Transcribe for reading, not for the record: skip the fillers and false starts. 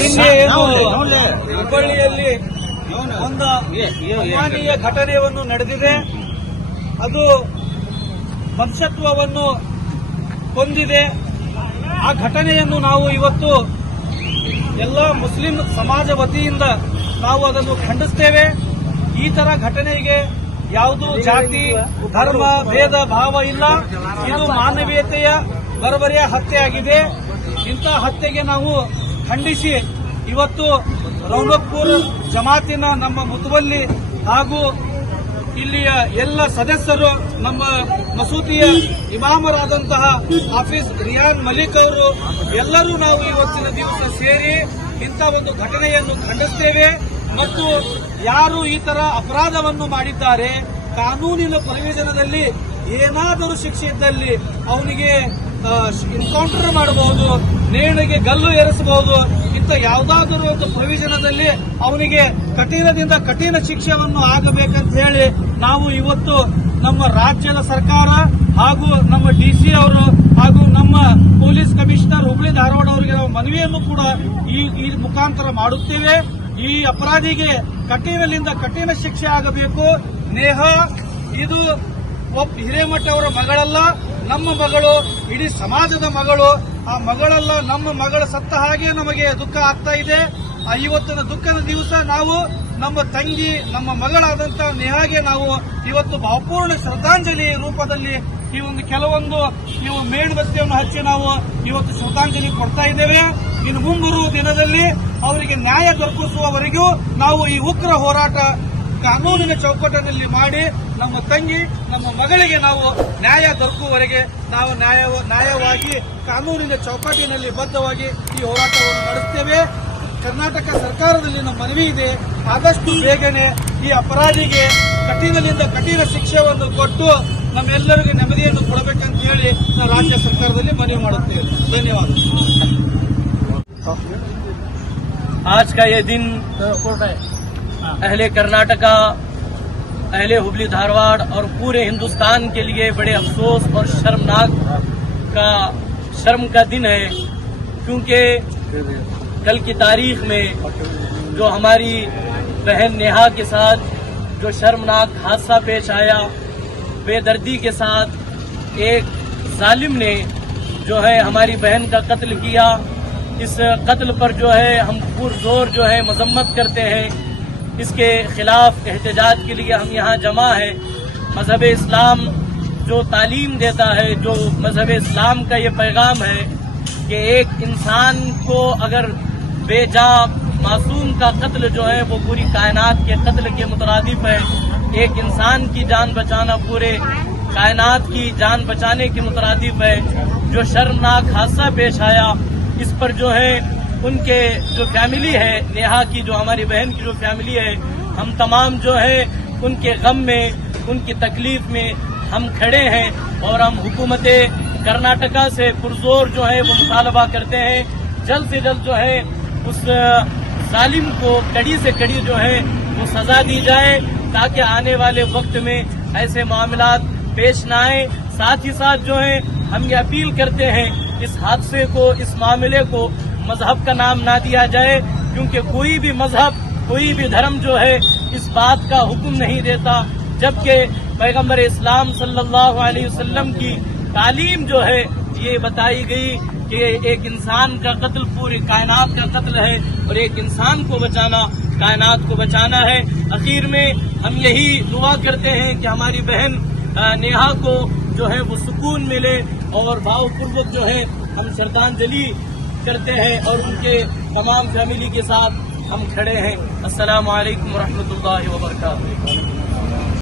ನಿನ್ನೆ ಏನು ಹುಬ್ಬಳ್ಳಿಯಲ್ಲಿ ಒಂದು ಅಮಾನವೀಯ ಘಟನೆಯನ್ನು ನಡೆದಿದೆ. ಅದು ಮನುಷ್ಯತ್ವವನ್ನು ಹೊಂದಿದೆ. ಆ ಘಟನೆಯನ್ನು ನಾವು ಇವತ್ತು ಎಲ್ಲ ಮುಸ್ಲಿಂ ಸಮಾಜ ವತಿಯಿಂದ ನಾವು ಅದನ್ನು ಖಂಡಿಸ್ತೇವೆ. ಈ ತರ ಘಟನೆಗೆ ಯಾವುದೂ ಜಾತಿ ಧರ್ಮ ಭೇದ ಭಾವ ಇಲ್ಲ. ಇದು ಮಾನವೀಯತೆಯ ಬರಬರಿಯ ಹತ್ಯೆ ಆಗಿದೆ. ಇಂಥ ಹತ್ಯೆಗೆ ನಾವು ಖಂಡಿಸಿ ಇವತ್ತು ರೌನಕ್ಪುರ್ ಜಮಾತಿನ ನಮ್ಮ ಮುತವಲ್ಲಿ ಹಾಗೂ ಇಲ್ಲಿಯ ಎಲ್ಲ ಸದಸ್ಯರು, ನಮ್ಮ ಮಸೂದಿಯ ಇಮಾಮರಾದಂತಹ ಹಾಫೀಜ್ ರಿಯಾನ್ ಮಲಿಕ್ ಅವರು ಎಲ್ಲರೂ ನಾವು ಇವತ್ತಿನ ದಿವಸ ಸೇರಿ ಇಂಥ ಒಂದು ಘಟನೆಯನ್ನು ಖಂಡಿಸ್ತೇವೆ. ಮತ್ತು ಯಾರು ಈ ತರ ಅಪರಾಧವನ್ನು ಮಾಡಿದ್ದಾರೆ, ಕಾನೂನಿನ ಪ್ರಯೋಜನದಲ್ಲಿ ಏನಾದರೂ ಶಿಕ್ಷೆ ಇದ್ದಲ್ಲಿ ಅವನಿಗೆ ಎನ್ಕೌಂಟರ್ ಮಾಡಬಹುದು, ನೇಣಿಗೆ ಗಲ್ಲು ಏರಿಸಬಹುದು. ಇಂಥ ಯಾವುದಾದರೂ ಒಂದು ಪ್ರಯೋಜನದಲ್ಲಿ ಅವನಿಗೆ ಕಠಿಣದಿಂದ ಕಠಿಣ ಶಿಕ್ಷೆಯನ್ನು ಆಗಬೇಕಂತ ಹೇಳಿ ನಾವು ಇವತ್ತು ನಮ್ಮ ರಾಜ್ಯದ ಸರ್ಕಾರ ಹಾಗೂ ನಮ್ಮ ಡಿಸಿ ಅವರು ಹಾಗೂ ನಮ್ಮ ಪೊಲೀಸ್ ಕಮಿಷನರ್ ಹುಬ್ಳಿ ಧಾರವಾಡ ಅವರಿಗೆ ನಾವು ಮನವಿಯನ್ನು ಕೂಡ ಈ ಮುಖಾಂತರ ಮಾಡುತ್ತೇವೆ. ಈ ಅಪರಾಧಿಗೆ ಕಠಿಣದಿಂದ ಕಠಿಣ ಶಿಕ್ಷೆ ಆಗಬೇಕು. ನೇಹಾ ಇದು ಒಬ್ಬ ಹಿರೇಮಠ ಅವರ ಮಗಳಲ್ಲ, ನಮ್ಮ ಮಗಳು, ಇಡೀ ಸಮಾಜದ ಮಗಳು. ಆ ಮಗಳಲ್ಲ, ನಮ್ಮ ಮಗಳ ಸತ್ತ ಹಾಗೆ ನಮಗೆ ದುಃಖ ಆಗ್ತಾ ಇದೆ. ಇವತ್ತಿನ ದುಃಖದ ದಿವಸ ನಾವು ನಮ್ಮ ತಂಗಿ, ನಮ್ಮ ಮಗಳಾದಂತಹ ನೇಹಾಗೆ ನಾವು ಇವತ್ತು ಭಾವಪೂರ್ಣ ಶ್ರದ್ಧಾಂಜಲಿ ರೂಪದಲ್ಲಿ ಈ ಒಂದು ಕೆಲವೊಂದು ಮೇಣಬತ್ತಿಯನ್ನು ಹಚ್ಚಿ ನಾವು ಇವತ್ತು ಶ್ರದ್ಧಾಂಜಲಿ ಕೊಡ್ತಾ ಇದ್ದೇವೆ. ಇನ್ನು ಮುಂಬರುವ ದಿನದಲ್ಲಿ ಅವರಿಗೆ ನ್ಯಾಯ ದೊರಕಿಸುವವರೆಗೂ ನಾವು ಈ ಉಗ್ರ ಹೋರಾಟ ಕಾನೂನಿನ ಚೌಕಟ್ಟಿನಲ್ಲಿ ಮಾಡಿ ನಮ್ಮ ತಂಗಿ, ನಮ್ಮ ಮಗಳಿಗೆ ನಾವು ನ್ಯಾಯ ದೊರಕುವವರೆಗೆ ನಾವು ನ್ಯಾಯವಾಗಿ ಕಾನೂನಿನ ಚೌಕಟ್ಟಿನಲ್ಲಿ ಬದ್ಧವಾಗಿ ಈ ಹೋರಾಟವನ್ನು ನಡೆಸುತ್ತೇವೆ. ಕರ್ನಾಟಕ ಸರ್ಕಾರದಲ್ಲಿ ನಮ್ಮ ಮನವಿ ಇದೆ, ಆದಷ್ಟು ಬೇಗನೆ ಈ ಅಪರಾಧಿಗೆ ಕಠಿಣದಿಂದ ಕಠಿಣ ಶಿಕ್ಷೆಯನ್ನು ಕೊಟ್ಟು ನಮ್ಮೆಲ್ಲರಿಗೂ ನೆಮ್ಮದಿಯನ್ನು ಕೊಡಬೇಕಂತ ಹೇಳಿ ನಾವು ರಾಜ್ಯ ಸರ್ಕಾರದಲ್ಲಿ ಮನವಿ ಮಾಡುತ್ತೇವೆ. ಧನ್ಯವಾದ. आज का ये दिन अहले कर्नाटका, अहले हुबली धारवाड़ और पूरे हिंदुस्तान के लिए बड़े अफसोस और शर्म का दिन है, क्योंकि कल की तारीख में जो हमारी बहन नेहा के साथ जो शर्मनाक हादसा पेश आया, बेदर्दी के साथ एक जालिम ने जो है हमारी बहन का कत्ल किया। इस कत्ल पर जो है हम पुरजोर जो है मजम्मत करते हैं। इसके खिलाफ एहतजाज के लिए हम यहाँ जमा है। मजहब इस्लाम जो तालीम देता है, जो मजहब इस्लाम का ये पैगाम है कि एक इंसान को अगर बेजा मासूम का कत्ल जो है वो पूरी कायनात के कत्ल के मुतरादिफ है। एक इंसान की जान बचाना पूरे कायनात की जान बचाने के मुतरादिफ है। जो शर्मनाक हादसा पेश आया, इस पर जो है उनके जो फैमिली है, नेहा की जो हमारी बहन की जो फैमिली है, हम तमाम जो है उनके गम में, उनकी तकलीफ में हम खड़े हैं। और हम हुकूमत कर्नाटका से पुरजोर जो है वो मुतालबा करते हैं जल्द से जल्द जो है उस जालिम को कड़ी से कड़ी जो है वो सजा दी जाए, ताकि आने वाले वक्त में ऐसे मामलात पेश न आए। साथ ही साथ जो है हम ये अपील करते हैं, इस हादसे को, इस मामले को मजहब का नाम ना दिया जाए, क्योंकि कोई भी मजहब, कोई भी धर्म जो है इस बात का हुक्म नहीं देता, जबकि पैगंबर इस्लाम सल्लल्लाहु अलैहि वसल्लम की तालीम जो है ये बताई गई कि एक इंसान का कत्ल पूरी कायनात का कत्ल है और एक इंसान को बचाना कायनात को बचाना है। आखिर में हम यही दुआ करते हैं कि हमारी बहन नेहा को जो है वो सुकून मिले, और भावपूर्वक जो है हम श्रद्धांजलि करते हैं और उनके तमाम फैमिली के साथ हम खड़े हैं। अस्सलामु अलैकुम व रहमतुल्लाहि व बरकातुहू।